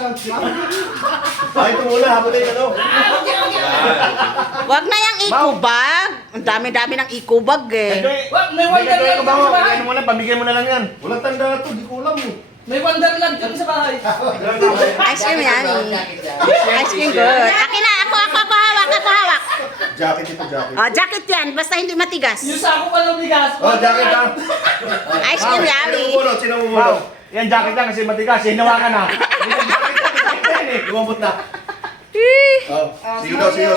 Ay, ito muna, habang tayo ano. Wag na yung ikubag. Ang dami-dami ng ikubag eh. May wonderland dyan sa bahay. Ano mo lang, pamigay mo na lang yan. Walang tanda na to, di ko alam mo. May wonderland dyan sa bahay. Ice cream yan. Ice cream good. Akin na, ako hawak. Jacket ito, jacket. Oh, jacket yan, basta hindi matigas. Yung sako pa ng bigas. Oh, jacket ha. Ice cream yummy. Sino mo muna? Yan jacket lang kasi matigas, hinawa ka na. Lumambot na. Oh, siyo daw, siyo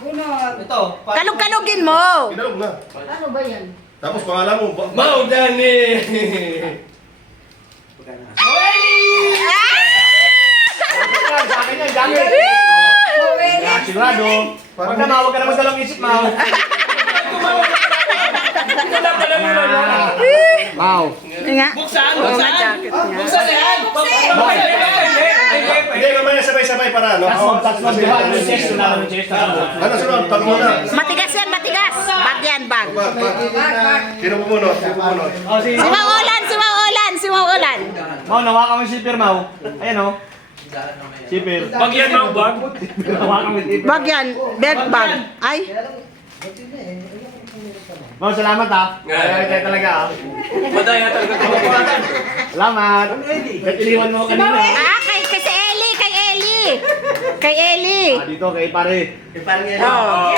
muna. Ito. Kalog-kalogin mo. Kinalog na. Ano ba yan? Tapos pangalan mo, Mau Dani! Sa akin yan, jacket. Sigurado. Pag namawag ka naman dalawang isip, Mau. Mau. Hindi nga. Buksan, Oo nga, buksan. jacket niya. Buksan na yan. hindi naman yan sabay-sabay para, no? Touch mo, di ba? Ano yung chest? Wala naman yung chest. Ano, sunod, pag muna. Matigas yan, matigas. Bag yan, bag. Sino mo muna? Oh, si Si Mau Ulan. Mau, nawakan mo yung zipper, Mau. Ayan o. Zipper. Pag yan, Mau, bag. Nawakan mo yung zipper. Bag yan, belt bag. Ay, Mau, salamat ha. Kaya talaga ha. Madaya talaga ito. Salamat. Ba't iniwan mo kanina? kay Ellie. Dito, kay pare. Oh.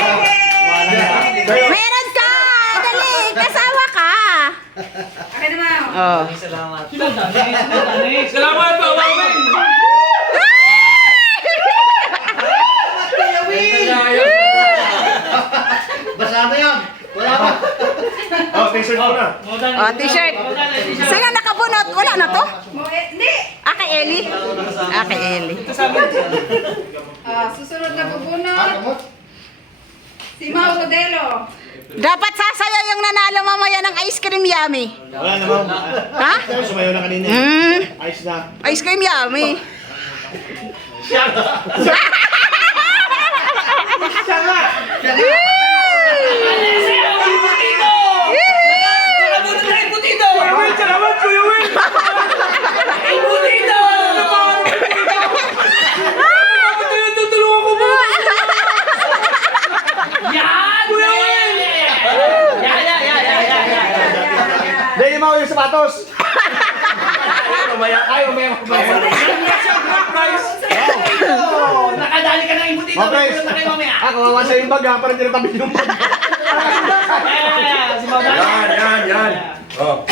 Meron ka! Dali, kasawa ka. Akin naman. Oh. Salamat, Bawawi. Basa na yan. Wala pa. Oh, t-shirt mo na. Oh, t-shirt. Sino nakabunot? Wala na to? Hindi. Kay Ellie. Kay Ellie. Susunod na bubunot. Si Mau Modelo. Dapat sasayaw yung nanalo mamaya ng ice cream yummy. Wala na, Mau. Ha? Sumayo na kanina. Ayos na. Ice cream yummy. Salamat, Kuya Will. Putito. Tutulungan ko mo. Yan! Kuya Will! Dahil yung Mau yung sapatos. Umaya. Nakadali ka ng ibutito. Okay. Pulot na kayo mamaya. Kawawa sa yung bag ha. Parang tinatabi yung bag. Si Mau Dani. Yan. Oh.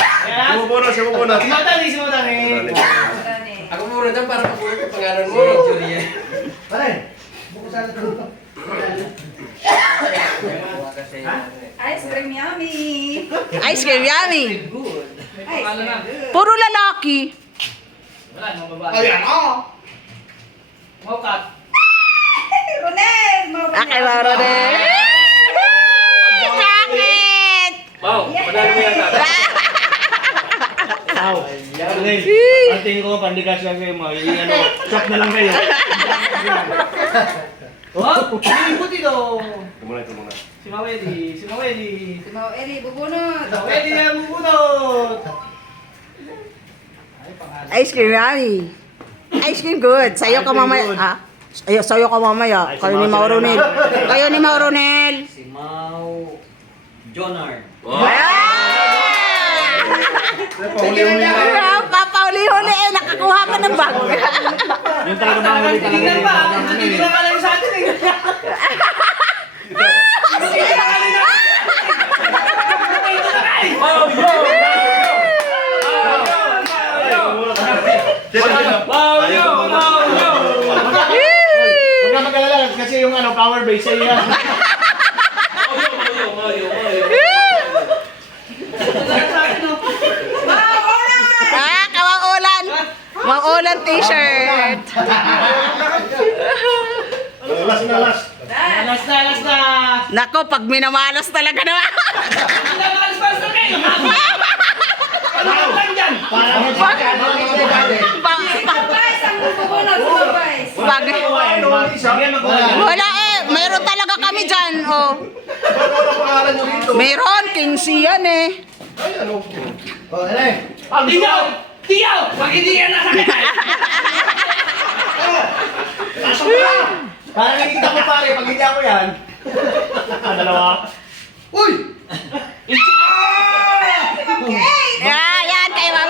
Siya mo muna. Si Mau Dani, si Mau Dani. Ako muna dyan para mapulot yung pangalan mo. Ice cream yummy. Ice cream yummy. Ice cream good. Puro lalaki. Wala, mga babae. Mau cut. Ronel. Kay Maronel. Jacket! Wow, madali mo yata. Mau. Ang tingin ko pandigas lang kayo, Mau. Ano, chop na lang kayo. Oh, si ibutito. Ito muna. Si Maweli. Si Mau Eli bubunot. Maweli na bubunot. Ice cream yummy. Ice cream good. Sayo ka mamaya. Ah? Sayo ka mamaya. Kayo ni Mauronel. Si Mau Jonar. Papauli-huli eh. Nakakuha ka ng bag. Yung talaga mahuli talaga. Tingnan pa. Hindi na pala yung sa atin eh. Huwag ka mag-alala kasi yung power base ay yan. Kawang ulan t-shirt. Last na. Alas na. Nako, pag minamalas talaga naman. Hindi na makalas na kayo. Ano lang dyan? Guys, ang bubunot. Guys. Wala eh. Meron talaga kami dyan. Oh. Meron. 15 yan eh. Tiyaw! Pag hindi yan nasa Parang nakikita mo pare, pag hindi ako yan. Dalawa. Uy! Yan, kayo ma'am.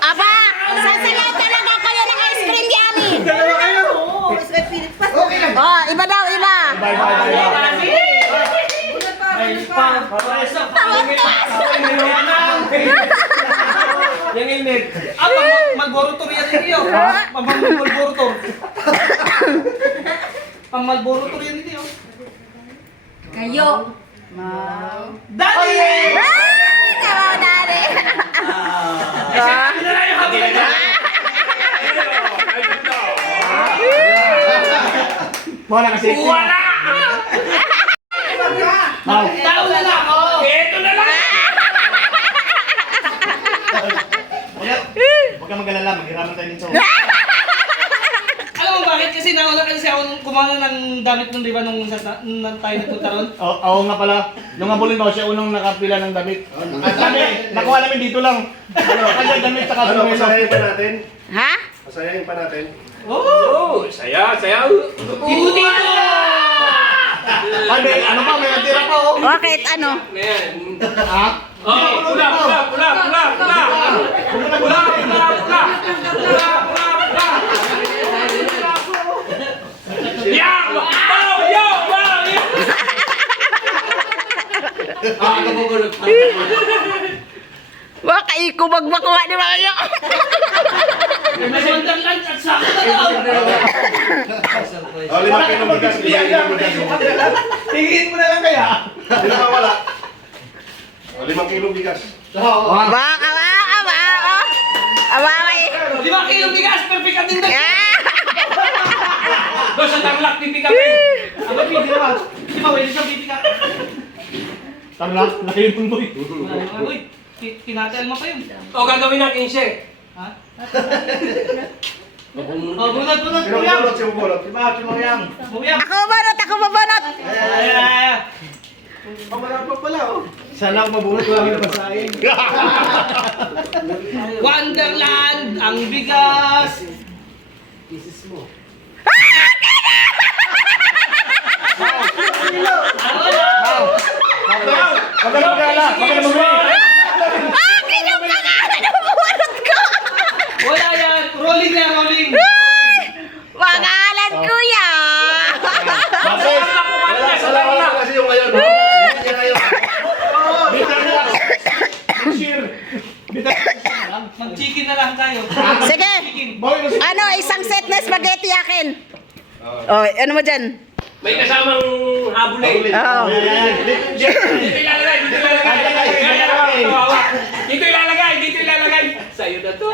Aba, sasayaw talaga kayo ng ice cream yummy. Dalawa kayo! Okay lang. Oh, iba daw, iba. Bye, bye, bye, bye. Bunot pa, bunot pa. Yung helmet. Malboro yan hindi yun. Malboro. Pang Malboro yan hindi yun. Kayo. Mau. Daddy! Wow, daddy. Ano na yung habulan niya? Wala kasi. Wala! Mau. Tao na lang ako! Ito na lang! Huwag ka mag-alala, maghiraman tayo nito. Alam mo bakit? Kasi nauna kasi ako nung kumana ng damit ng diba nung tayo nagpunta ron? Oo nga pala. Nung habulin mo, siya unang nakapila ng damit. Kami, nakuha namin dito lang. Kanya damit sa Ano, kasumelo. pasayahin pa natin? Ha? Pasayahin pa natin. Oh! Saya. Ibuti mo! Ay, ano pa, may natira pa oh. Bakit, ano? Ayan. Ha? Pula. Yeah! Wow! Yo! Ako bubulog pa. Baka ikubag-bakuha ni mga yun. May Wonderland at saka na daw! Oh, 5 kilong bigas. 5 kilong bigas. Tingin mo na lang kaya. Hindi na mawala. Oh, 5 kilong bigas. Baka, oh. Abangay. 5 kilong bigas! Perfect ka din doon! Ah! Doon sa Tarlac, pipikapin! Aba, hindi naman. Hindi ba, pwede siyang pipikapin? Tarla, laki yung pundoy. Uy, tinatel mo pa yun. O gagawin natin siya. Ha? Oh, bunot, Sino buyang! bulot? Sino bulot? Buyang! Ako mabanot. Ay! Sana ako mabunot, wala kang nabasahin. Wonderland, ang bigas! Huwag ka na mag-alala, huwag ka na mag-alala. Akin yung pangalan ng bunot ko. Wala yan! Rolling na, rolling! Pangalan ko yan. Wala kasi yung ngayon. Hindi niya ngayon. Bitter na. Cheer. Mag-chicken na lang tayo. Sige. Boy, Ano, isang set na spaghetti akin. Oh, ano mo dyan? May kasamang habulin. Oo. Dito ilalagay. Sa'yo na to.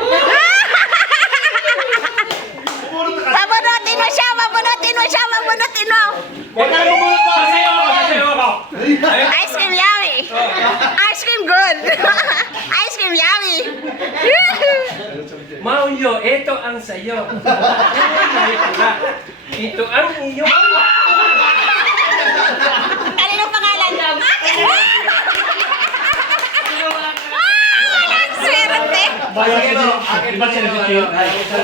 Pabunutin mo siya. huwag ka na bumulot pa. Sasayo ako. Ice cream yummy. Ice cream good. Ice cream yummy. Maunyo, ito ang sayo. Ito ang iyo. Kaninong pangalan daw? Walang swerte. Bayan ka na. Di ba sila si Cheer?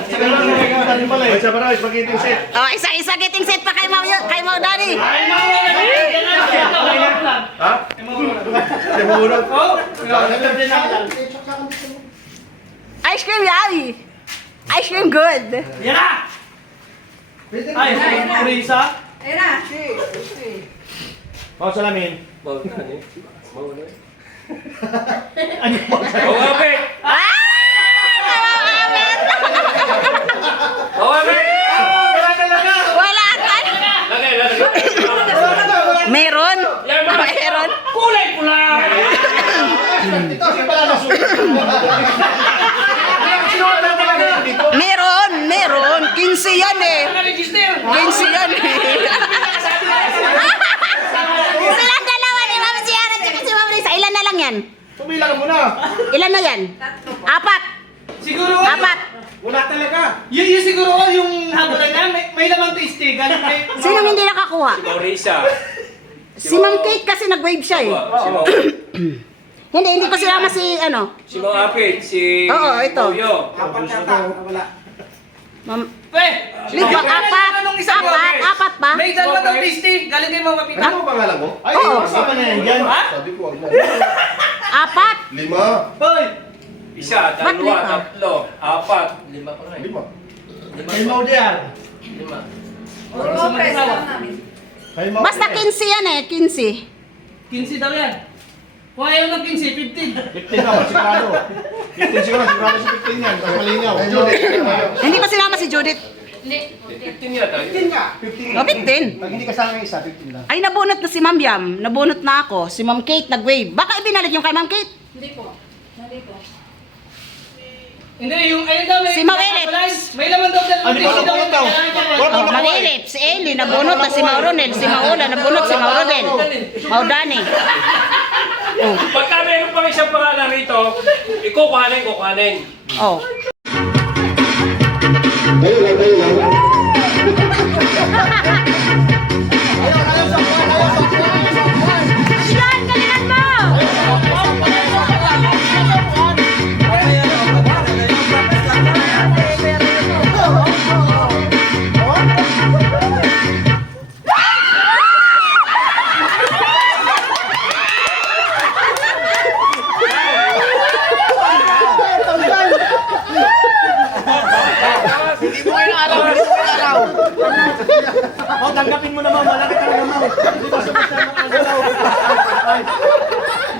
Sige lang, nakikita niyo pala eh. Ay, sa para, spaghetti set. Oh, isa getting set pa kay Mau Daddy. Ha? Hindi mo bulot? Ice cream yummy. Ice cream good. Yan na! Ay, Risa? Ayun na. Oh, salamin. O, Abet! Ah! Amen. Wala ka. Meron? Meron? Kulay pula! Ito kasi pala nasulit. Meron. 15 yan eh. Naka-register! 15 yan eh. Silang dalawa ni Mama Ciara at si Mama Risa. Ilan na lang yan? Pumila ka muna. Ilan na yan? 4. Siguro, 4. Wala talaga. yun siguro yung habulan na, may lamang tasty. Galing may... Sinong hindi nakakuha? Maurisa. Si Ma'am Kate kasi nag-wave siya eh. Hindi ko sinama si ano. Si Mau Apit. Si Oo, ito. Mauyo. Apat yata. Wala. Lima, apat. Anong isa mo? Apat ba? May dalawa daw tasty. Galing kay Mama Pita. Ano ang pangalan mo? Ay, Oo. kasama na yan dyan. Ha? Sabi ko, wag mo. Apat. 5. Hoy! Isa, Ba't dalawa, lima? tatlo, apat. Lima pa nga eh. 5. Kay Mau diyan. Lima. Oo, press lang namin. Kay Mau. Basta 15 yan eh, 15. 15 daw yan. Kung ayaw ng 15, 15. 15 ako, sigurado. 15 sigurado, sigurado si 15 yan. Ang malinaw. Hindi pa sinama si Judith. 15 yata. 15 O, 15. Pag hindi kasama yung isa, 15 lang. Ay, nabunot na si Ma'am Yam. Nabunot na ako. Si Ma'am Kate nag-wave. Baka ibinalig yung kay Ma'am Kate. Hindi po. Hindi po. Hindi, yung ayun daw may... Si Ma'am Elip. May laman daw dyan. Ano ba napunod daw? Oh, Manilip, si Eli, nabunot na si Mauronel. Si Maula, nabunot si Mauronel. Maudani. Oh. Pagka meron pang isang pangalan rito, kukuhanin. Oh. Yan, galingan mo! Hindi mo kayo araw, hindi mo kayo araw. Oh, tanggapin mo naman, malaki talaga Mau. Hindi mo sabay ng araw.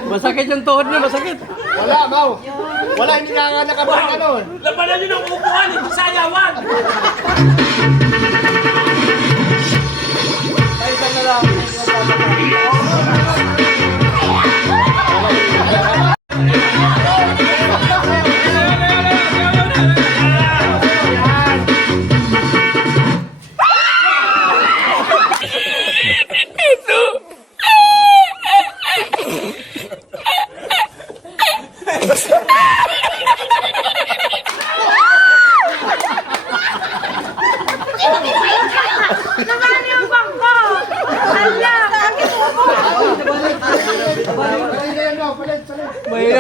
Masakit yung tuhod niya, masakit. Wala, Mau. Wala, hindi nga nakabalik ka nun. Labanan nyo ng upuan, hindi sayawan! Naman yung bangko! Ala!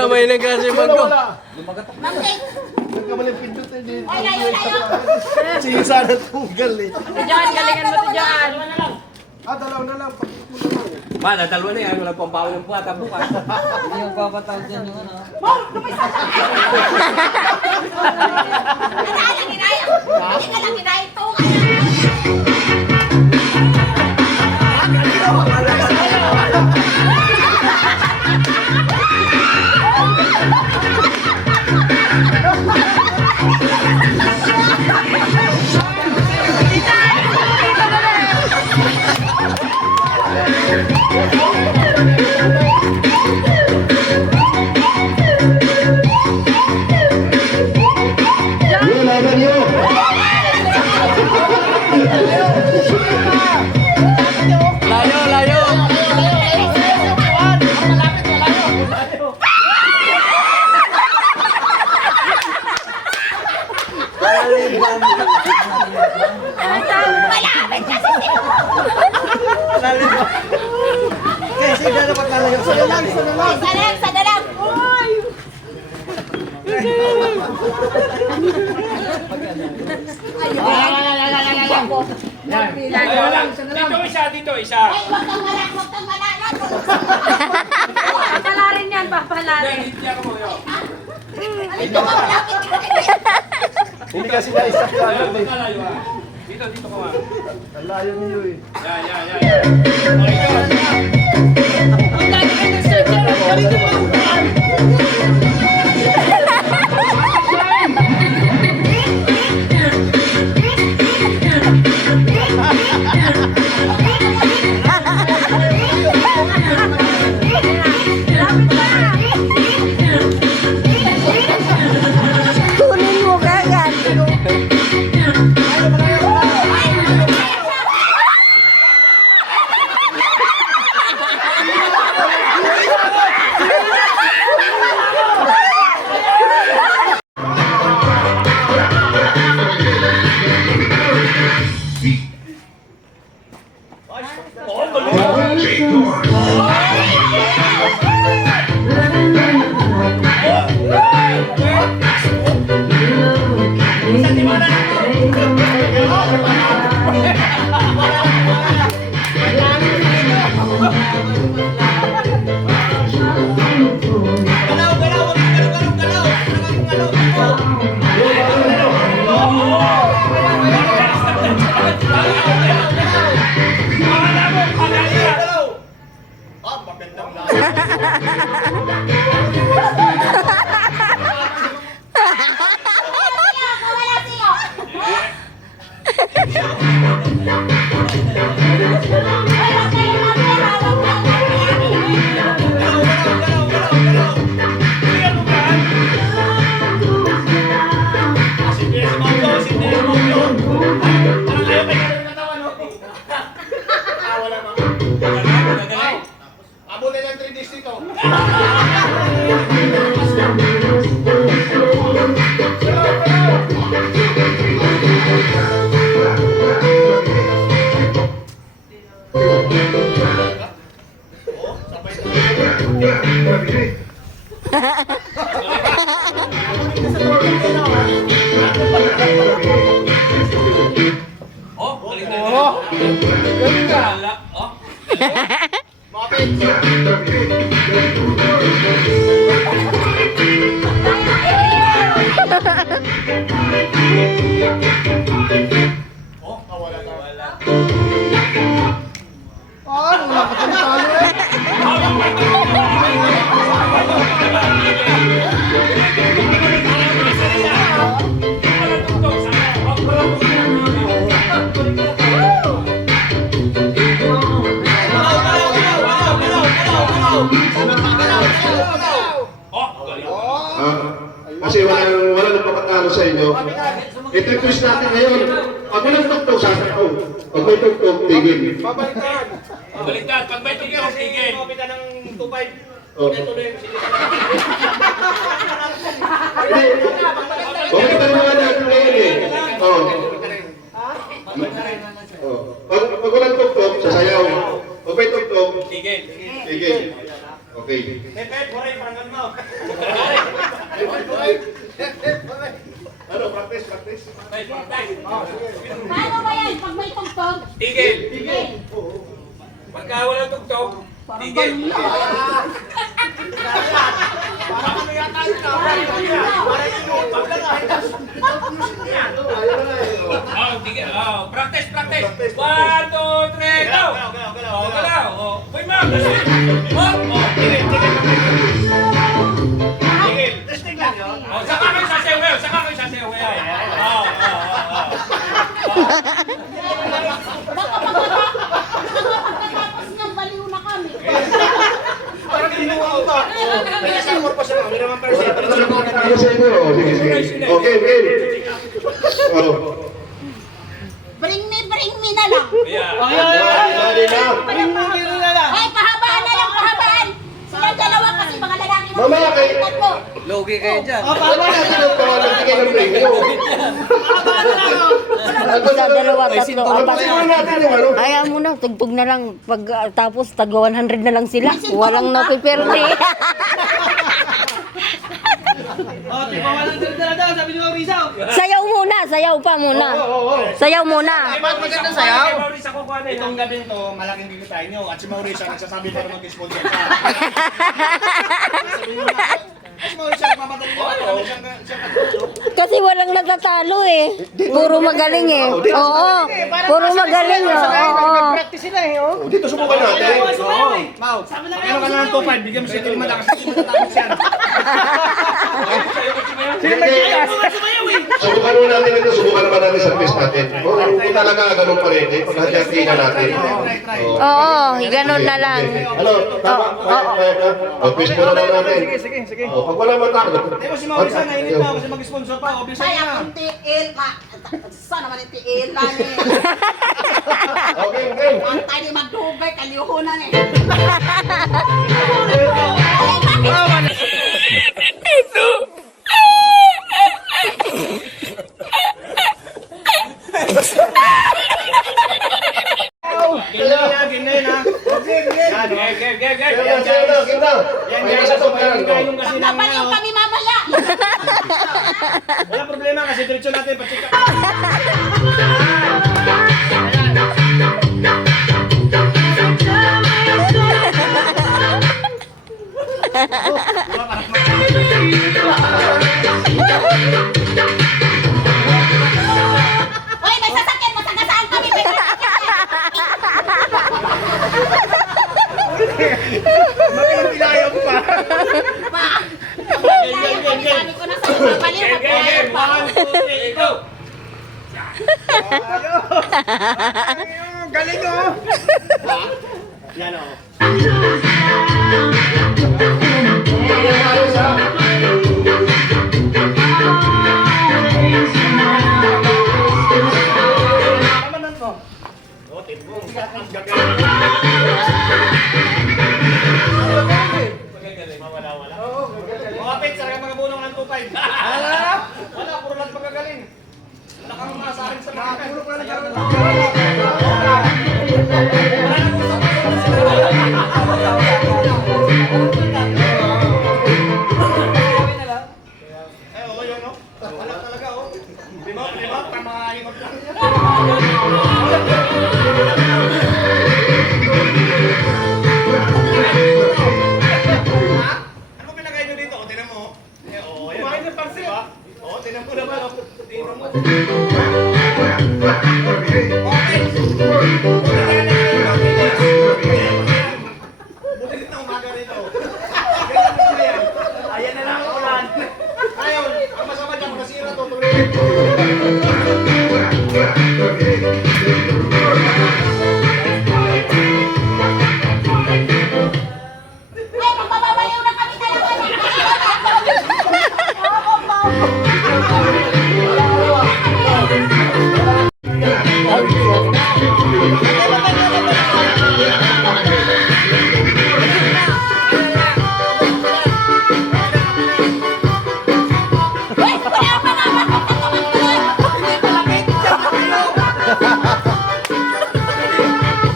Mahina kasi yung bangko. Ma'am Kate! Nagkamaling pindot eh. Hindi. Ay, layo! Sige sana tugal eh. Diyan, galingan mo diyan. Dalaw na lang. Ma, nadalwa na yan. Walang pambawa ng puwata bukas. Hindi yung papatawag dyan yung ano. Lang inaya! Hindi ka lang inaya ito! Layo, layo! Malapit kasi! Kasi gano'n pagkalayo. Sana lang, sana lang. Sana lang! Uy! Dito isa. Ay, huwag kang wala! Huwag kang wala! Papala rin yan, papala rin. Hindi ako mo yun. Ito ka, malapit ka! Hindi kasi na-isap ka agad eh. Malayo ah. Dito ka ma. Ang layo niyo eh. Yan. Ang lagi kayo ng searcher. Galing yung mga upuan. Kunin mo kagad! Sa timana na to. Oh, galing na. Oh, galing na. Oh. Kasi wala nang papatalo sa inyo. Ito yung twist natin ngayon. Pag walang tugtog, sasakto. Pag may tugtog, tigil. Baliktad. Pag may tigil, tigil. Kumapit ka ng 2.5. Oh. Tuloy. Hindi. Okay, tanungan natin ngayon eh. Oh. Oh. Pag walang tugtog, sasayaw. Pag may tugtog, Tigil. tigil. Okay. Pepe, buray, parang mo. Ano, practice? Paano ba yan? Pag may tugtog? Tigil. Tigil. Pagka walang tugtog, Parang tigil. ganun lang. Parang ano yata yun na. Parang yun. Oh, tigil. Oh, practice. 1, 2, 3, go! Oh, galaw. Oh, boy, ma'am. Oh, tigil. Testing lang yun. Oh, saka kayo sasayaw. Oh. Baka pagkatapos ng baliw na kami. Parang ginawa ko ba? Kaya sa more pa siya. Hindi naman pero siya. Ano sa inyo? Oh, sige. Okay. Oh. Bring me na lang. Yeah. Dali na. Ay, pahabaan na lang, pahabaan. Sila dalawa kasi mga lalaki mo. Mamaya kayo. Tatlo. Logi kayo dyan. Wala natin ang tawanan. Tigil ang break nyo. Isa, dalawa, tatlo, apat. Pagsimulan natin yung ano. Ayaw mo na, tugtog na lang. Pag tapos, tagwa 100 na lang sila. Walang napipirti. Oh, tipa 100 na daw, sabi ni Mauricio. Sayaw muna, sayaw pa muna. Sayaw muna. Magandang sayaw. Itong gabing to, malaking bigay nyo. At si Mauricio, nagsasabi para mag-sponsor siya. Sabi nyo na, si Mauricio, nagpapadali ko. Kasi walang natatalo eh. Puro magaling eh. Oo. Puro magaling eh. Oo. Oh, dito subukan natin. Mau, ano ka na ng 2.5? Bigyan mo siya ito malakas. Hindi matatapos yan. Subukan mo natin ito. Subukan naman natin sa quiz natin. Oh, kung talaga ganun pa rin. Pag hati-hati na natin. Oh. Oo, ganun na lang. Ano? Tama? Oh, quiz mo na lang natin. Sige. Oh, pag wala matakot. Di ba si Mauricio, nainit na kasi mag-sponsor pa. Obvious Ay, na. akong tiil. Sana naman yung tiil lang eh. Okay. Ang tayo ni magdugay, kaliyuhunan eh. Ganyan na. Ganda. May masasok na lang. Yung kasi ng Nabaliw kami mamaya. wala problema kasi diretso natin pa-check up. Uy, may sasakyan mo. Tagasaan kami. May Makikilayaw pa. pa. Sabi ko na sa'yo, mabaliw. Mabaliw pa. 1, 2, 3, go! Galing oh. Yan oh. Tamanan mo. Oh, tipo. Wala. Mga pets, sarang mga bunong ng 2.5. Wala, puro lang magagaling. Wala kang masarin sa mga puro ka lang. Wala talaga, oh. Lima, pamahalimot lang. Ha? Ano ba pinakain nyo dito? O, tinan mo. Ayan. Kumain ng pansin. Diba? O, tinan mo naman. O. Tinan mo. Okay. Buti na umaga rito. Ayan na lang ang ulan. Ngayon, ang masama dyan, masira to. Ay, magbababayaw na kami dalawa. Uy, wala pa naman.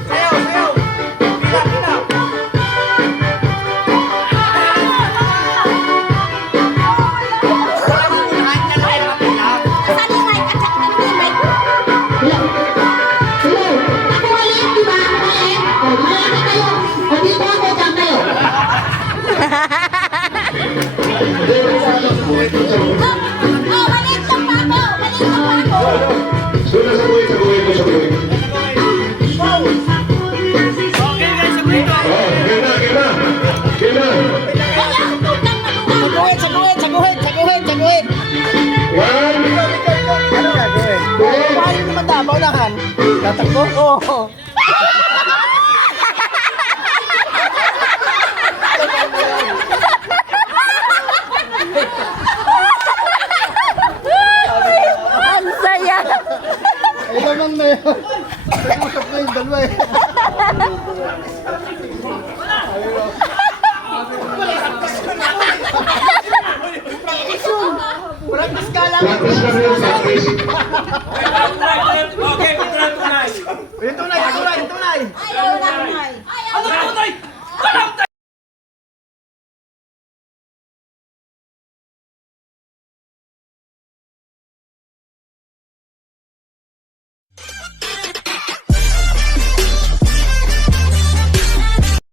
Sayaw, sayaw. Pila, pila. Saan yung mic? At saka yung mic? Hello? Hello? Ako maliit, di ba? Maliit? O, malaki kayo. O, dito ako, dyan kayo. Oh, maliit lang pa ako. Maliit lang pa ako. Suna sa buhay, sa buhay mo, sa buhay. Oh, kena, kena. Kena. Wala, tutang maluwag. Saguhin. One, Ano gagawin? two, Paano naman dabaw na kan? Tatakbo? Oo. Ang saya! Ay naman na yun. Nag-usap na yung dalawa eh. practice kami yung practice.